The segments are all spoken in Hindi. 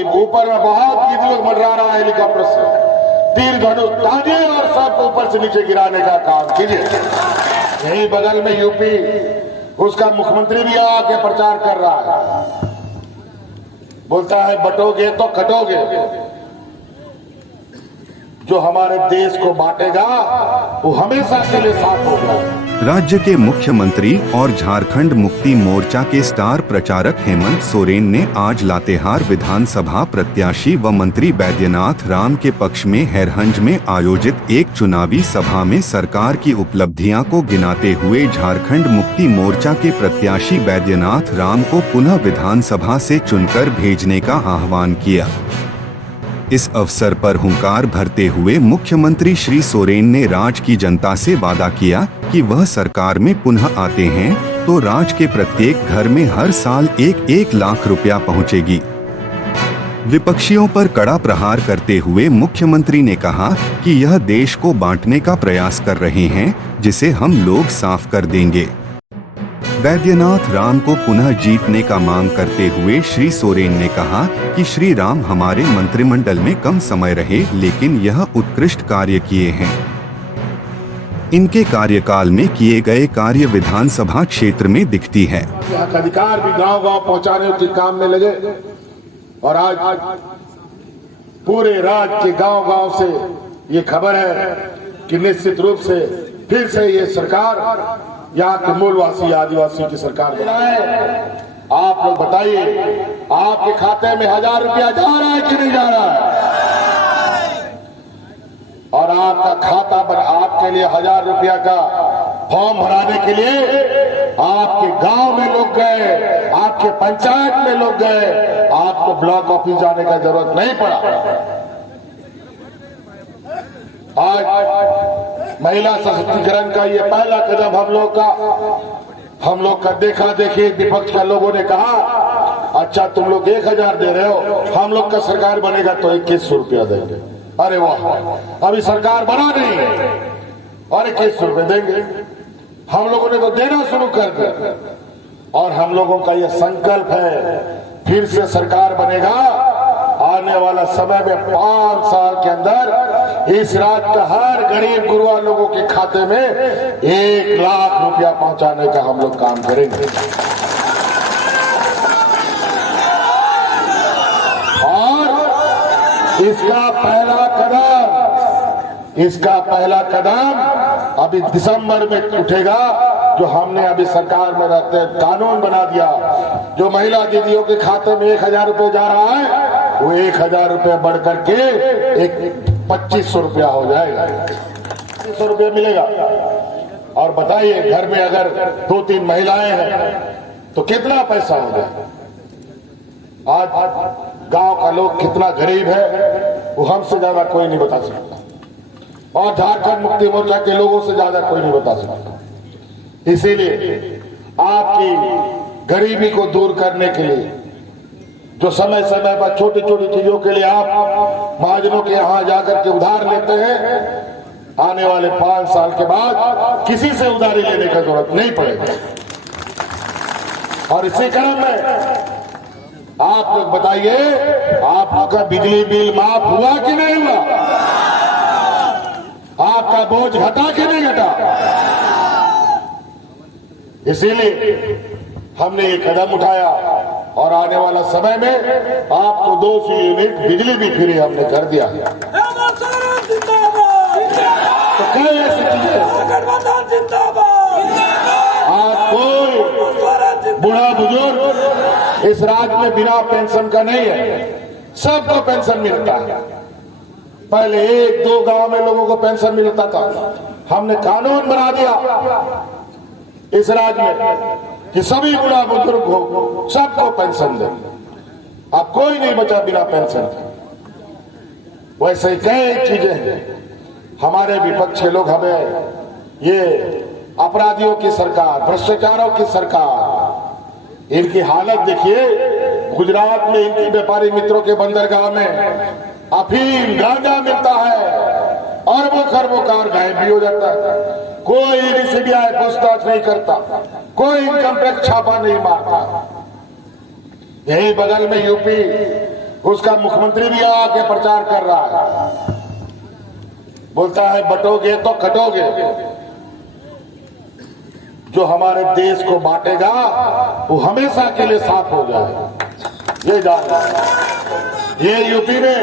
अभी ऊपर में बहुत गिद्धों मंडरा रहा है हेलीकॉप्टर से, तीर धनुष ताजे और सबको ऊपर से नीचे गिराने का काम कीजिए। यही बगल में यूपी, उसका मुख्यमंत्री भी आके प्रचार कर रहा है, बोलता है बटोगे तो कटोगे। जो हमारे देश को बांटेगा वो हमेशा के लिए साथ होगा। राज्य के मुख्यमंत्री और झारखंड मुक्ति मोर्चा के स्टार प्रचारक हेमंत सोरेन ने आज लातेहार विधानसभा प्रत्याशी व मंत्री बैद्यनाथ राम के पक्ष में हैरहंज में आयोजित एक चुनावी सभा में सरकार की उपलब्धियां को गिनाते हुए झारखंड मुक्ति मोर्चा के प्रत्याशी बैद्यनाथ राम को पुनः विधानसभा से चुनकर भेजने का आह्वान किया। इस अवसर पर हुंकार भरते हुए मुख्यमंत्री श्री सोरेन ने राज्य की जनता से वादा किया कि वह सरकार में पुनः आते हैं तो राज्य के प्रत्येक घर में हर साल 1-1 लाख रुपया पहुंचेगी। विपक्षियों पर कड़ा प्रहार करते हुए मुख्यमंत्री ने कहा कि यह देश को बांटने का प्रयास कर रहे हैं, जिसे हम लोग साफ कर देंगे। बैद्यनाथ राम को पुनः जीतने का मांग करते हुए श्री सोरेन ने कहा कि श्री राम हमारे मंत्रिमंडल में कम समय रहे, लेकिन यह उत्कृष्ट कार्य किए हैं। इनके कार्यकाल में किए गए कार्य विधानसभा क्षेत्र में दिखती है। अधिकार भी गांव-गांव पहुंचाने के काम में लगे और आज पूरे राज्य के गांव-गांव से ये खबर है कि निश्चित रूप से फिर से ये सरकार यहाँ के मूलवासी आदिवासियों की सरकार बनाए। आप लोग बताइए, आपके खाते में 1000 रुपया जा रहा है कि नहीं जा रहा है? और आपका खाता पर आपके लिए 1000 रुपया का फॉर्म भराने के लिए आपके गांव में लोग गए, आपके पंचायत में लोग गए, आपको ब्लॉक ऑफिस जाने का जरूरत नहीं पड़ा। आज महिला सशक्तिकरण का ये पहला कदम हम लोग का देखा देखी विपक्ष का लोगों ने कहा अच्छा तुम लोग 1000 दे रहे हो, हम लोग का सरकार बनेगा तो 2100 रुपया देंगे। अरे वाह, अभी सरकार बना नहीं है और 2100 रुपये देंगे। हम लोगों ने तो देना शुरू कर दिया और हम लोगों का ये संकल्प है फिर से सरकार बनेगा। आने वाला समय में 5 साल के अंदर इस राज्य का हर गरीब गुरुआ लोगों के खाते में 1 लाख रुपया पहुंचाने का हम लोग काम करेंगे। और इसका पहला कदम अभी दिसंबर में उठेगा, जो हमने अभी सरकार में रहते कानून बना दिया। जो महिला दीदियों के खाते में 1000 रुपये जा रहा है वो 1000 रुपये बढ़ करके 2500 रुपया हो जाएगा, 2500 रुपये मिलेगा। और बताइए घर में अगर 2-3 महिलाएं हैं तो कितना पैसा हो जाएगा। आज गांव का लोग कितना गरीब है वो हमसे ज्यादा कोई नहीं बता सकता और झारखंड मुक्ति मोर्चा के लोगों से ज्यादा कोई नहीं बता सकता। इसीलिए आपकी गरीबी को दूर करने के लिए जो समय समय पर छोटी छोटी चीजों के लिए आप महाजनों के यहाँ जाकर के उधार लेते हैं, आने वाले 5 साल के बाद किसी से उधारी लेने की जरूरत नहीं पड़ेगी। और इसी क्रम में आप लोग बताइए, आप लोग का बिजली बिल माफ हुआ कि नहीं हुआ? आपका बोझ घटा कि नहीं घटा? इसीलिए हमने ये कदम उठाया और आने वाला समय में आपको 200 यूनिट बिजली भी फ्री हमने कर दिया। तो कई ऐसी चीजें, आज कोई बूढ़ा बुजुर्ग इस राज्य में बिना पेंशन का नहीं है, सबको पेंशन मिलता है। पहले 1-2 गांव में लोगों को पेंशन मिलता था, हमने कानून बना दिया इस राज्य में कि सभी बूढ़ा बुजुर्ग हो सबको पेंशन दे। अब कोई नहीं बचा बिना पेंशन के। वैसे ही कई चीजें हैं। हमारे विपक्ष के लोग हमें ये अपराधियों की सरकार, भ्रष्टाचारों की सरकार, इनकी हालत देखिए। गुजरात में इनके व्यापारी मित्रों के बंदरगाह में अफीम गांजा मिलता है, अरबों खरबों कार गायब भी हो जाता है। कोई सीबीआई पूछताछ नहीं करता, कोई इनकम टैक्स छापा नहीं मारता। यही बगल में यूपी, उसका मुख्यमंत्री भी आके प्रचार कर रहा है, बोलता है बटोगे तो कटोगे। जो हमारे देश को बांटेगा वो हमेशा के लिए साफ हो जाएगा। ये जान, ये यूपी में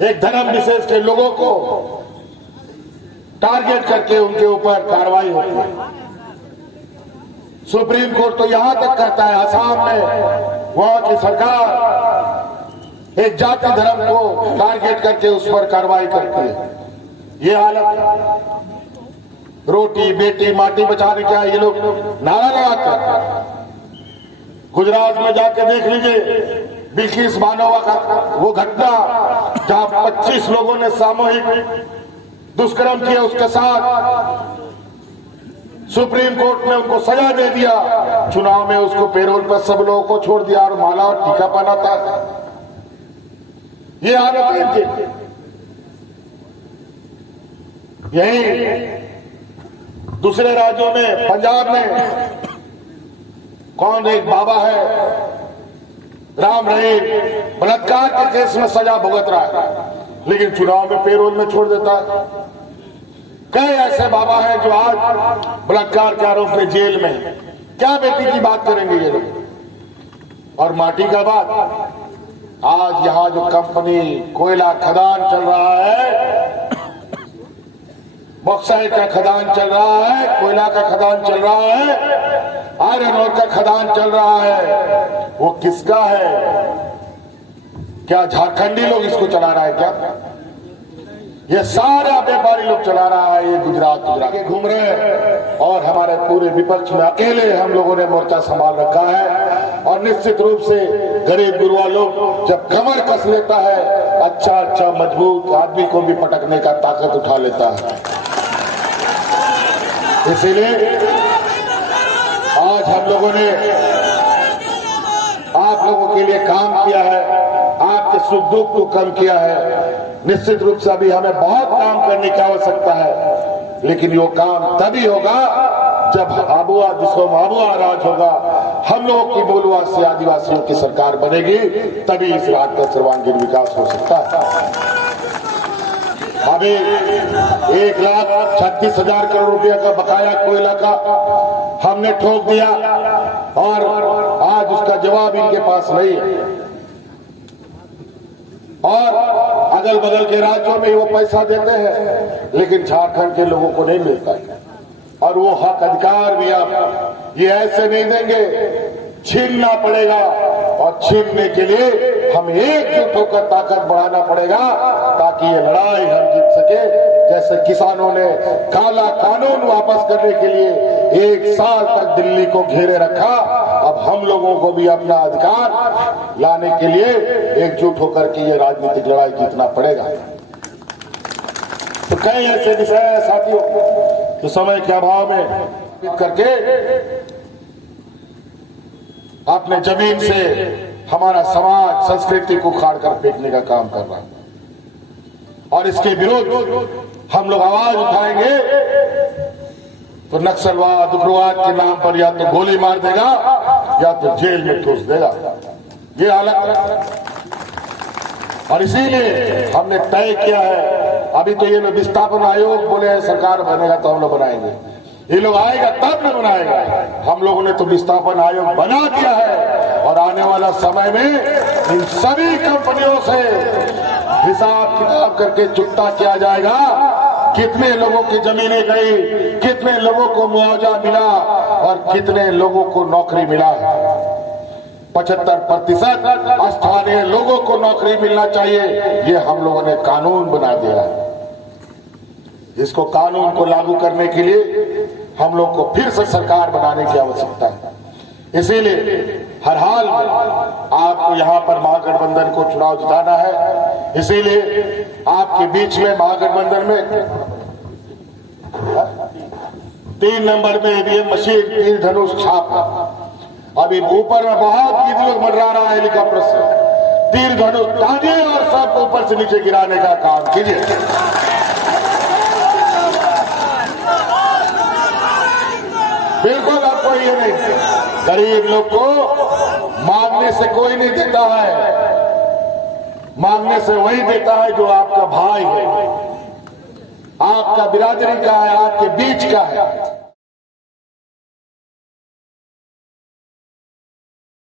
एक धर्म विशेष के लोगों को टारगेट करके उनके ऊपर कार्रवाई होती है। सुप्रीम कोर्ट तो यहां तक कहता है, असम में वहां की सरकार एक जाति धर्म को टारगेट करके उस पर कार्रवाई करती है। ये हालत है। रोटी बेटी माटी बचाने क्या ये लोग नारा लगाते हैं। गुजरात में जाके देख लीजिए बिल्किस बानोवा का वो घटना, जहां 25 लोगों ने सामूहिक दुष्कर्म किया, उसके साथ सुप्रीम कोर्ट ने उनको सजा दे दिया। चुनाव में उसको पेरोल पर सब लोगों को छोड़ दिया और माला और टीका पहना था। ये हालत है इनकी। यही दूसरे राज्यों में, पंजाब में कौन एक बाबा है, राम रहीम, बलात्कार के केस में सजा भुगत रहा है, लेकिन चुनाव में पेरोल में छोड़ देता है। कई ऐसे बाबा हैं जो आज बलात्कार के आरोप में जेल में हैं। क्या बेटी की बात करेंगे ये लोग। और माटी का बात, आज यहां जो कंपनी कोयला खदान चल रहा है, बॉक्साइट का खदान चल रहा है, कोयला का खदान चल रहा है, आयरन ओर का खदान चल रहा है, वो किसका है? क्या झारखंडी लोग इसको चला रहा है क्या? ये सारा व्यापारी लोग चला रहा है। ये गुजरात के घूम रहे हैं और हमारे पूरे विपक्ष में अकेले हम लोगों ने मोर्चा संभाल रखा है। और निश्चित रूप से गरीब गुरुआ लोग जब कमर कस लेता है, अच्छा मजबूत आदमी को भी पटकने का ताकत उठा लेता है। इसीलिए आज हम लोगों ने आप लोगों के लिए काम किया है, आपके सुख दुख को कम किया है। निश्चित रूप से अभी हमें बहुत काम करने की आवश्यकता है, लेकिन वो काम तभी होगा जब आबुआ जिसको आबुआ राज होगा, हम लोगों की मूलवासी आदिवासियों की सरकार बनेगी, तभी इस राज्य का सर्वांगीण विकास हो सकता है। अभी 1,36,000 करोड़ रुपया का बकाया कोयला का हमने ठोक दिया और आज उसका जवाब इनके पास नहीं है। और अगल बगल के राज्यों में वो पैसा देते हैं, लेकिन झारखंड के लोगों को नहीं मिलता है। और वो हक अधिकार भी आप ये ऐसे नहीं देंगे, छीनना पड़ेगा। और छीनने के लिए हम एकजुट होकर ताकत बढ़ाना पड़ेगा, ताकि ये लड़ाई हम जीत सके। जैसे किसानों ने काला कानून वापस करने के लिए 1 साल तक दिल्ली को घेरे रखा, अब हम लोगों को भी अपना अधिकार लाने के लिए एकजुट होकर के ये राजनीतिक लड़ाई जीतना पड़ेगा। तो कई ऐसे विषय है साथियों, तो समय के अभाव में करके अपने जमीन से हमारा समाज संस्कृति को उखाड़ कर फेंकने का काम कर रहा है। और इसके विरोध हम लोग आवाज उठाएंगे तो नक्सलवाद उग्रवाद के नाम पर या तो गोली मार देगा या तो जेल में ठूस देगा। ये हालत है। और इसीलिए हमने तय किया है, अभी तो ये लोग विस्थापन आयोग बोले हैं सरकार बनेगा तो हम लोग बनाएंगे, ये लोग आएगा तब न बनाएगा। हम लोगों ने तो विस्थापन आयोग बना दिया है और आने वाला समय में इन सभी कंपनियों से हिसाब किताब करके चुकता किया जाएगा, कितने लोगों की जमीनें गई, कितने लोगों को मुआवजा मिला और कितने लोगों को नौकरी मिला। 75% स्थानीय लोगों को नौकरी मिलना चाहिए, ये हम लोगों ने कानून बना दिया है। इसको कानून को लागू करने के लिए हम लोग को फिर से सरकार बनाने की आवश्यकता है। इसीलिए हर हाल में आपको यहाँ पर महागठबंधन को चुनाव जिताना है। इसीलिए आपके बीच में महागठबंधन में 3 नंबर में ईवीएम मशीन, तीर धनुष छाप। अभी ऊपर में बहुत गीत लोग मंडरा रहा है हेलीकॉप्टर से, तीर धनुष टांगिए और सबको ऊपर से नीचे गिराने का काम कीजिए। बिल्कुल आपको कोई ये नहीं। गरीब लोग को मांगने से कोई नहीं देता है, मांगने से वही देता है जो आपका भाई है, आपका बिरादरी का है, आपके बीच का है।